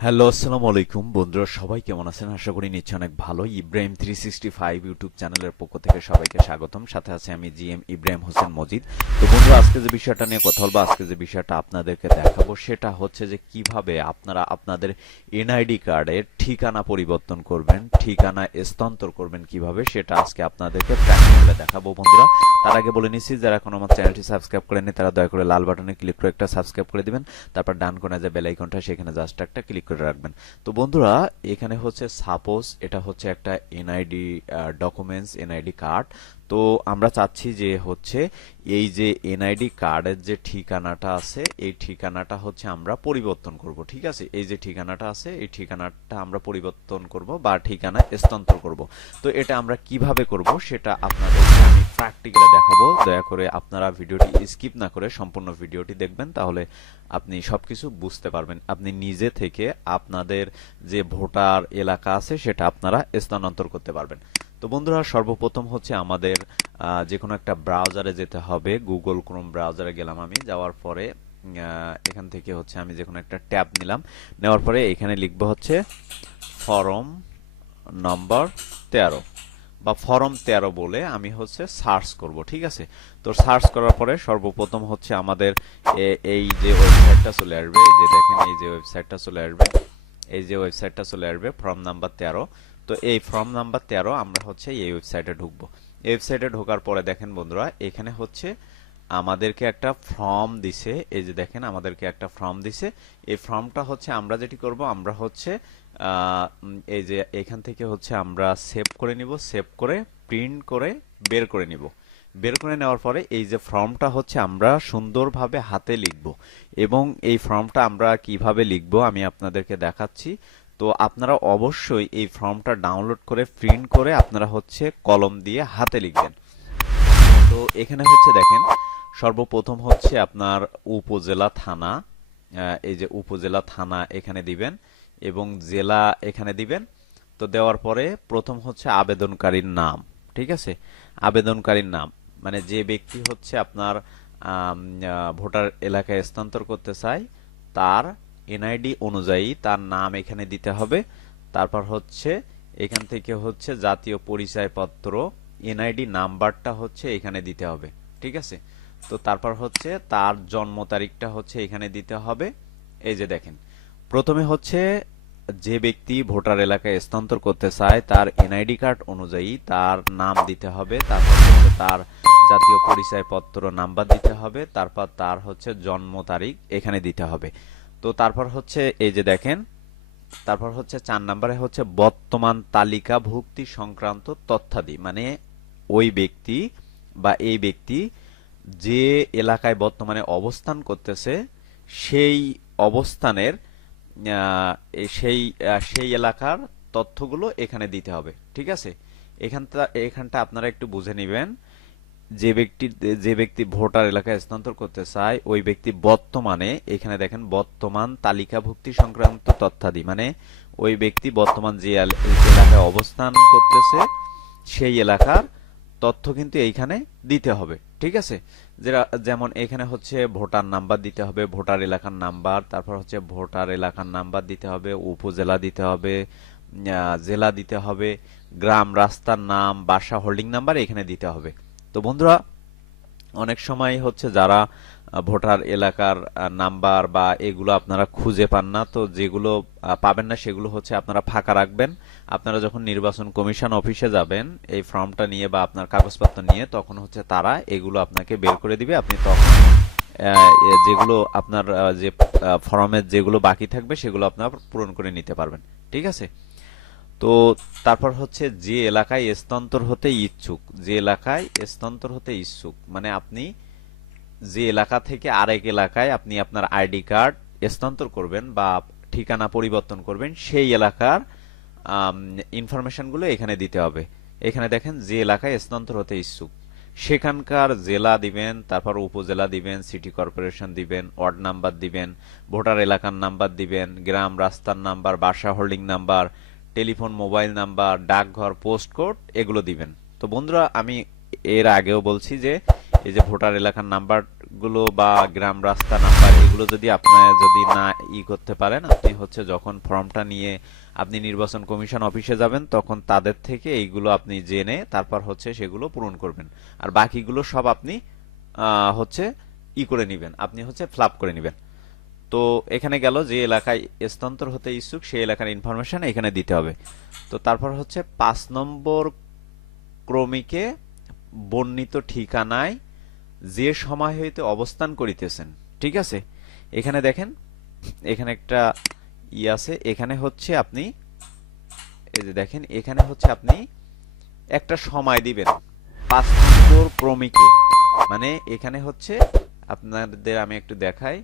Hello, আসসালামু আলাইকুম। বন্ধুরা, সবাই কেমন আছেন? আশা করি নিচ্ছে অনেক ভালো Ibrahim three sixty five YouTube চ্যানেলের পক্ষ থেকে সবাইকে স্বাগতম। সাথে আছে আমি জি এম ইব্রাহিম হোসেন মজিদ। তো বন্ধুরা, আজকে যে বিষয়টা নিয়ে কথা বলব, আজকে যে বিষয়টা আপনাদেরকে দেখাবো, সেটা হচ্ছে যে কীভাবে আপনারা আপনাদের এনআইডি কার্ডের ঠিকানা পরিবর্তন করবেন, ঠিকানা স্থানান্তর করবেন কীভাবে, সেটা আজকে আপনাদেরকে প্র্যাকটিক্যালে দেখাবো। বন্ধুরা, তার আগে বলে নিচ্ছি, যারা এখন আমার চ্যানেলটি সাবস্ক্রাইব করেনি তারা দয়া করে লাল বাটনে ক্লিক করে একটা সাবস্ক্রাইব করে দিবেন। তারপর ডান কোণে যে বেল আইকনটা সেখানে জাস্ট একটা ক্লিক করে রাখবেন। তো বন্ধুরা, এখানে হচ্ছে সাপোজ এটা হচ্ছে একটা এনআইডি ডকুমেন্টস এনআইডি কার্ড তো আমরা চাচ্ছি যে হচ্ছে এই যে এনআইডি কার্ডের যে ঠিকানাটা আছে, এই ঠিকানাটা হচ্ছে আমরা পরিবর্তন করব, ঠিক আছে? এই যে ঠিকানাটা আছে, এই ঠিকানাটা আমরা পরিবর্তন করব বা ঠিকানা স্থানান্তর করব। তো এটা আমরা কীভাবে করব সেটা আপনাদের আমি প্র্যাকটিক্যালে দেখাবো। দয়া করে আপনারা ভিডিওটি স্কিপ না করে সম্পূর্ণ ভিডিওটি দেখবেন, তাহলে আপনি সবকিছু বুঝতে পারবেন। আপনি নিজে থেকে আপনাদের যে ভোটার এলাকা আছে সেটা আপনারা স্থানান্তর করতে পারবেন। তো বন্ধুরা, সর্বপ্রথম হচ্ছে আমাদের যে কোনো একটা ব্রাউজারে যেতে হবে। গুগল ক্রোম ব্রাউজারে গেলাম আমি। যাওয়ার পরে এখান থেকে হচ্ছে আমি যে কোনো একটা ট্যাব নিলাম। নেওয়ার পরে এখানে লিখব হচ্ছে, ফরম নম্বর তেরো। বা ফরম তেরো বলে আমি হচ্ছে সার্চ করব, ঠিক আছে? তো সার্চ করার পরে সর্বপ্রথম হচ্ছে আমাদের এই যে ওয়েবসাইটটা চলে আসবে, এই যে দেখেন, এই যে ওয়েবসাইটটা চলে আসবে, এই যে ওয়েবসাইটটা চলে আসবে, ফর্ম নাম্বার তেরো। তো এই ফর্ম নাম্বার তেরো আমরা হচ্ছে এই ওয়েবসাইটে ঢুকবো। ওয়েবসাইটে ঢোকার পরে দেখেন বন্ধুরা, এখানে হচ্ছে আমাদেরকে একটা ফর্ম দিছে। এই যে দেখেন, আমাদেরকে একটা ফর্ম দিছে। এই ফর্মটা হচ্ছে আমরা যেটি করব, আমরা হচ্ছে এই যে এখান থেকে হচ্ছে আমরা সেভ করে নিব সেভ করে প্রিন্ট করে, বের করে নিব। বের করে নেওয়ার পরে এই যে ফর্মটা হচ্ছে আমরা সুন্দরভাবে হাতে লিখব। এবং এই ফর্মটা আমরা কীভাবে লিখব আমি আপনাদেরকে দেখাচ্ছি। তো আপনারা অবশ্যই এই ফর্মটা ডাউনলোড করে প্রিন্ট করে আপনারা হচ্ছে কলম দিয়ে হাতে লিখবেন। তো এখানে হচ্ছে দেখেন সর্বপ্রথম হচ্ছে আপনার উপজেলা থানা এই যে উপজেলা থানা এখানে দিবেন এবং জেলা এখানে দিবেন। তো দেওয়ার পরে প্রথম হচ্ছে আবেদনকারীর নাম, ঠিক আছে? আবেদনকারীর নাম মানে যে ব্যক্তি হচ্ছে আপনার ভোটার এলাকায় স্থানান্তর করতে চায়, তার এনআইডি অনুযায়ী তার নাম এখানে দিতে হবে। তারপর হচ্ছে এখান থেকে হচ্ছে জাতীয় পরিচয়পত্র, এনআইডি নাম্বারটা হচ্ছে এখানে দিতে হবে, ঠিক আছে? তো তারপর হচ্ছে তার জন্ম তারিখটা হচ্ছে এখানে দিতে হবে। এই যে দেখেন, প্রথমে হচ্ছে যে ব্যক্তি ভোটার এলাকায় স্থানান্তর করতে চায় তার এনআইডি কার্ড অনুযায়ী তার নাম দিতে হবে, তারপর হচ্ছে তার জাতীয় পরিচয়পত্র, নাম্বার দিতে হবে, তারপর তার হচ্ছে জন্ম তারিখ এখানে দিতে হবে। তো তারপর হচ্ছে এই যে দেখেন, তারপর হচ্ছে চার নম্বরে হচ্ছে বর্তমান তালিকাভুক্তি সংক্রান্ত তথ্যাদি মানে ওই ব্যক্তি বা এই ব্যক্তি যে এলাকায় বর্তমানে অবস্থান করতেছে, সেই অবস্থানের সেই সেই এলাকার তথ্যগুলো এখানে দিতে হবে, ঠিক আছে? এখানটা এখানটা আপনারা একটু বুঝে নেবেন, যে ব্যক্তি যে ব্যক্তি ভোটার এলাকায় স্থানান্তর করতে চায়, ওই ব্যক্তি বর্তমানে, এখানে দেখেন, বর্তমান তালিকাভুক্তি সংক্রান্ত তথ্যাদি মানে ওই ব্যক্তি বর্তমান যে এলাকায় অবস্থান করতেছে, সেই এলাকার তথ্য কিন্তু এইখানে দিতে হবে। ঠিক আছে? যেটা, যেমন এখানে হচ্ছে ভোটার নাম্বার দিতে হবে, ভোটার এলাকার নাম্বার, তারপর হচ্ছে ভোটার এলাকার নাম্বার দিতে হবে, উপজেলা দিতে হবে জেলা দিতে হবে, গ্রাম, রাস্তার নাম, বাসা হোল্ডিং নাম্বার এখানে দিতে হবে। তো বন্ধুরা, অনেক সময় হচ্ছে যারা ভোটার এলাকার নাম্বার বা এগুলো আপনারা খুঁজে পান না। তো যেগুলো পাবেন না সেগুলো হচ্ছে আপনারা ফাঁকা রাখবেন। আপনারা যখন নির্বাচন কমিশন অফিসে যাবেন, এই ফর্মটা নিয়ে বা আপনার কাগজপত্র নিয়ে, তখন হচ্ছে তারা এগুলো আপনাকে বের করে দিবে। আপনি তখন যেগুলো আপনার যে ফর্মের যেগুলো বাকি থাকবে, সেগুলো আপনার পূরণ করে নিতে পারবেন। ঠিক আছে? তো তারপর হচ্ছে যে এলাকায় স্থানান্তর হতে ইচ্ছুক, যে এলাকায় স্থানান্তর হতে ইচ্ছুক মানে আপনি যে এলাকা থেকে আরেক এলাকায় আপনি আপনার আইডি কার্ড স্থানান্তর করবেন বা ঠিকানা পরিবর্তন করবেন, সেই এলাকার ইনফরমেশনগুলো এখানে দিতে হবে। এখানে দেখেন যে এলাকায় স্থানান্তর হতে ইচ্ছুক। সেখানকার জেলা দিবেন, তারপর উপজেলা দিবেন, সিটি কর্পোরেশন দিবেন, ওয়ার্ড নাম্বার দিবেন, ভোটার এলাকার নাম্বার দিবেন, গ্রাম রাস্তার নাম্বার, বাসা holding number, telephone, mobile number, ডাকঘর, পোস্ট কোড, এগুলো দিবেন। তো বন্ধুরা, আমি এর আগেও বলছি যে, এই যে ভোটার এলাকার নাম্বার গুলো বা গ্রাম রাস্তা নাম্বার, এগুলো যদি আপনি যদি না ই করতে পারেন, আপনি হচ্ছে যখন ফর্মটা নিয়ে আপনি নির্বাচন কমিশন অফিসে যাবেন, তখন তাদের থেকে এইগুলো আপনি জেনে তারপর হচ্ছে সেগুলো পূরণ করবেন। আর বাকিগুলো সব আপনি হচ্ছে ই করে নেবেন, আপনি হচ্ছে ফ্লাপ করে নেবেন। তো এখানে গেল যে এলাকায় স্থানান্তর হতে ইচ্ছুক, সেই এলাকার ইনফরমেশন এখানে দিতে হবে। তো তারপর হচ্ছে পাঁচ নম্বর ক্রমিকে বর্ণিত ঠিকানায় যে সময় হইতে অবস্থান করিতেছেন, ঠিক আছে? এখানে দেখেন, এখানে একটা ই আছে, এখানে হচ্ছে আপনি, এই যে দেখেন, এখানে হচ্ছে আপনি একটা সময় দিবেন। পাঁচ নম্বর ক্রমিকে। মানে এখানে হচ্ছে, আপনাদের আমি একটু দেখাই,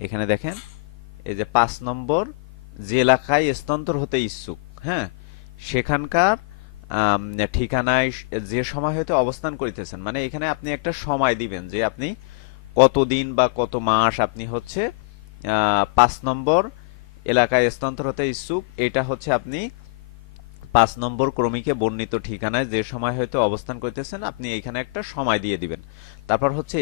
এখানে দেখেন, এই যে পাঁচ নম্বর, যে এলাকায় স্থানান্তর হতে ইচ্ছুক হ্যাঁ? সেখানকার ঠিকানায় যে সময় হয়তো অবস্থান করিতেছেন মানে এখানে আপনি একটা সময় দিবেন যে আপনি কতদিন বা কত মাস আপনি হচ্ছে পাঁচ নম্বর এলাকায় স্থানান্তর হতে ইচ্ছুক। এটা হচ্ছে আপনি পাঁচ নম্বর ক্রমিকে বর্ণিত ঠিকানায় যে সময় হয়তো অবস্থান করতেছেন, আপনি এখানে একটা সময় দিয়ে দিবেন। তারপর হচ্ছে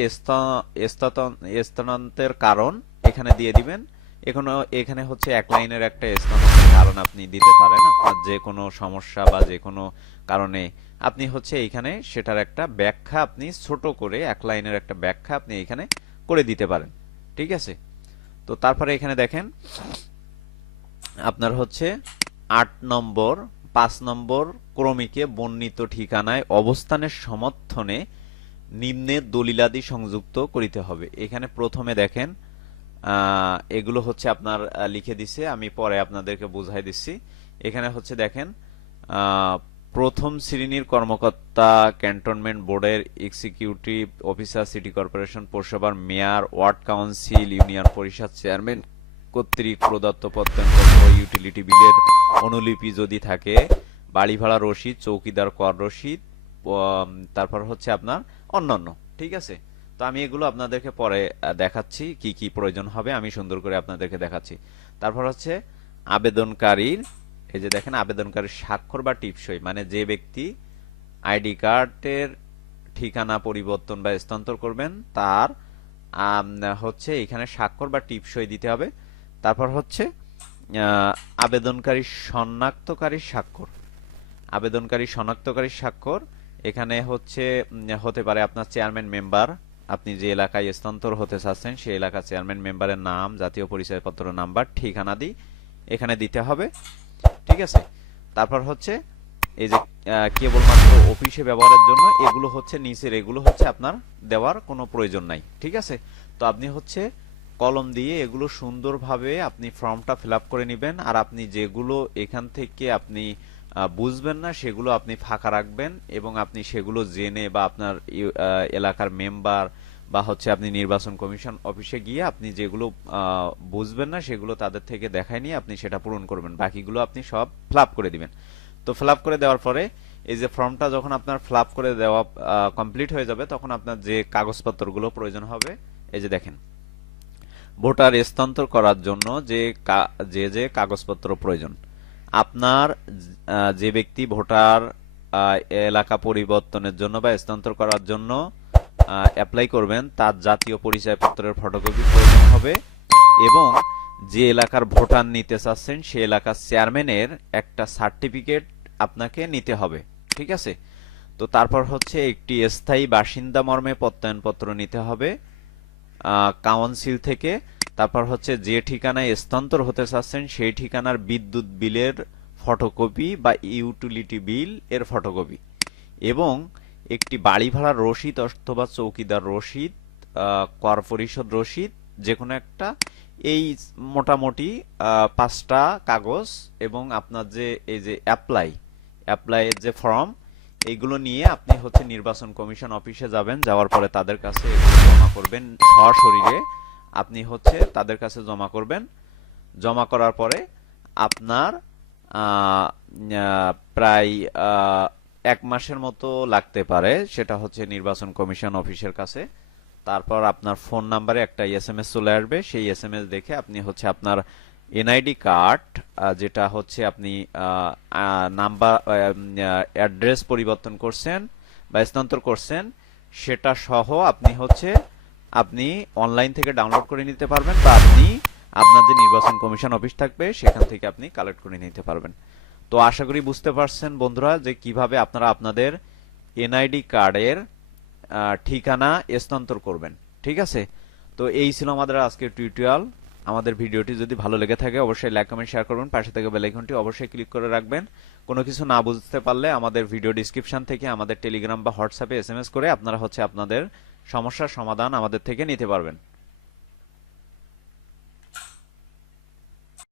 স্থানান্তরের কারণ এখানে দিয়ে দিবেন। এখানে এখানে হচ্ছে এক লাইনের একটা স্থানান্তরের কারণ আপনি দিতে পারেন আপনার যে কোনো সমস্যা বা যে কোনো কারণে। আপনি হচ্ছে এখানে সেটার একটা ব্যাখ্যা আপনি ছোট করে, এক লাইনের একটা ব্যাখ্যা আপনি এখানে করে দিতে পারেন। ঠিক আছে? তো তারপরে এখানে দেখেন, আপনার হচ্ছে আট নম্বর, পাঁচ নম্বর ক্রমিকে বর্ণিত ঠিকানায় অবস্থানের সমর্থনে নিম্নের দলিলাদি সংযুক্ত করিতে হবে। এখানে প্রথমে দেখেন এগুলো হচ্ছে আপনার লিখে দিছে। আমি পরে আপনাদেরকে বুঝাই দিচ্ছি। এখানে হচ্ছে দেখেন প্রথম শ্রেণির কর্মকর্তা, ক্যান্টনমেন্ট বোর্ডের এক্সিকিউটিভ অফিসার, সিটি কর্পোরেশন, পৌরসভার মেয়র, ওয়ার্ড কাউন্সিল, ইউনিয়ন পরিষদ চেয়ারম্যান কর্তৃক প্রদত্ত প্রত্যয়নপত্র, ইউটিলিটি বিলের অনুলিপি যদি থাকে বাড়ি ভাড়া রসিদ, চৌকিদার কর রসিদ তারপর হচ্ছে আপনার অন্যান্য, ঠিক আছে? তো আমি এগুলো আপনাদেরকে পরে দেখাচ্ছি কি কি প্রয়োজন হবে, আমি সুন্দর করে আপনাদেরকে দেখাচ্ছি। তারপর হচ্ছে আবেদনকারীর, এই যে দেখেন আবেদনকারীর স্বাক্ষর বা টিপসই মানে যে ব্যক্তি আইডি কার্ডের ঠিকানা পরিবর্তন বা স্থানান্তর করবেন, তার হচ্ছে এখানে স্বাক্ষর বা টিপসই দিতে হবে। তারপর হচ্ছে আবেদনকারী শনাক্তকারী স্বাক্ষর। আবেদনকারী শনাক্তকারী স্বাক্ষর, এখানে হচ্ছে হতে পারে আপনার চেয়ারম্যান মেম্বার আপনি যে এলাকায় স্থানান্তর হতে চাচ্ছেন, সেই এলাকার চেয়ারম্যান মেম্বারের নাম, জাতীয় পরিচয়পত্র নাম্বার, ঠিকানা দি, এখানে দিতে হবে। ঠিক আছে? তারপর হচ্ছে, এই যে কেবলমাত্র অফিসে ব্যবহারের জন্য এগুলো হচ্ছে, নিচের এগুলো হচ্ছে আপনার দেওয়ার কোনো প্রয়োজন নাই। ঠিক আছে? তো আপনি হচ্ছে, কলম দিয়ে এগুলো সুন্দরভাবে আপনি ফর্মটা ফিল করে নেবেন, আর আপনি যেগুলো এখান থেকে আপনি বুঝবেন না, সেগুলো আপনি ফাঁকা রাখবেন এবং আপনি সেগুলো জেনে বা আপনার এলাকার মেম্বার বা হচ্ছে আপনি নির্বাচন কমিশন অফিসে গিয়ে আপনি যেগুলো বুঝবেন না, সেগুলো তাদের থেকে দেখায় নিয়ে আপনি সেটা পূরণ করবেন। বাকিগুলো আপনি সব ফিল করে দিবেন। তো ফিল করে দেওয়ার পরে এই যে ফর্মটা যখন আপনার ফিল করে দেওয়া কমপ্লিট হয়ে যাবে, তখন আপনার যে কাগজপত্রগুলো প্রয়োজন হবে, এই যে দেখেন। ভোটার স্থানান্তর করার জন্য যে যে যে কাগজপত্র প্রয়োজন আপনার যে ব্যক্তি ভোটার এলাকা পরিবর্তনের জন্য বা স্থানান্তর করার জন্য অ্যাপ্লাই করবেন, তার জাতীয় পরিচয়পত্রের ফটোকপি প্রয়োজন হবে এবং যে এলাকার ভোটার নিতে চাচ্ছেন, সে এলাকার চেয়ারম্যানের একটা সার্টিফিকেট আপনাকে নিতে হবে, ঠিক আছে? তো তারপর হচ্ছে একটি স্থায়ী বাসিন্দা মর্মে প্রত্যয়নপত্র নিতে হবে কাউন্সিল থেকে তারপর হচ্ছে যে ঠিকানায় স্থানান্তর হতে চাচ্ছেন, সেই ঠিকানার বিদ্যুৎ বিলের ফটোকপি বা ইউটিলিটি বিল এর ফটোকপি। এবং একটি বাড়ি ভাড়ার রসিদ অথবা চৌকিদার রসিদ কর পরিশোধ রসিদ যে কোনো একটা, এই মোটামুটি পাঁচটা কাগজ এবং আপনার যে, এই যে অ্যাপ্লাই অ্যাপ্লাইয়ের যে ফর্ম এইগুলো নিয়ে আপনি হচ্ছে নির্বাচন কমিশন অফিসে যাবেন, যাওয়ার পরে তাদের কাছে জমা করবেন সশরীরে। আপনি হচ্ছে তাদের কাছে জমা করবেন। জমা করার পরে আপনার প্রায় এক মাসের মতো লাগতে পারে। সেটা হচ্ছে নির্বাচন কমিশন অফিসের কাছে। তারপর আপনার ফোন নাম্বারে একটা এসএমএস চলে আসবে। সেই এসএমএস দেখে আপনি হচ্ছে আপনার এনআইডি কার্ড যেটা হচ্ছে আপনি নাম্বার অ্যাড্রেস পরিবর্তন করছেন বা স্থানান্তর করছেন, সেটা সহ আপনি হচ্ছে আপনি অনলাইন থেকে ডাউনলোড করে নিতে পারবেন বা আপনি আপনার যে নির্বাচন কমিশন অফিস থাকবে, সেখান থেকে আপনি কালেক্ট করে নিতে পারবেন। তো আশা করি বুঝতে পারছেন বন্ধুরা যে কীভাবে আপনারা আপনাদের এনআইডি কার্ডের ঠিকানা স্থানান্তর করবেন। ঠিক আছে? তো এই ছিল আমাদের আজকের টিউটোরিয়াল আমাদের ভিডিওটি যদি ভালো লেগে থাকে, অবশ্যই লাইক কমেন্ট শেয়ার করবেন। পাশে থেকে বেল আইকনটি অবশ্যই ক্লিক করে রাখবেন। কোনো কিছু না বুঝতে পারলে আমাদের ভিডিও ডিসক্রিপশন থেকে আমাদের টেলিগ্রাম বা হোয়াটসঅ্যাপে এসএমএস করে আপনারা হচ্ছে আপনাদের সমস্যার সমাধান আমাদের থেকে নিতে পারবেন।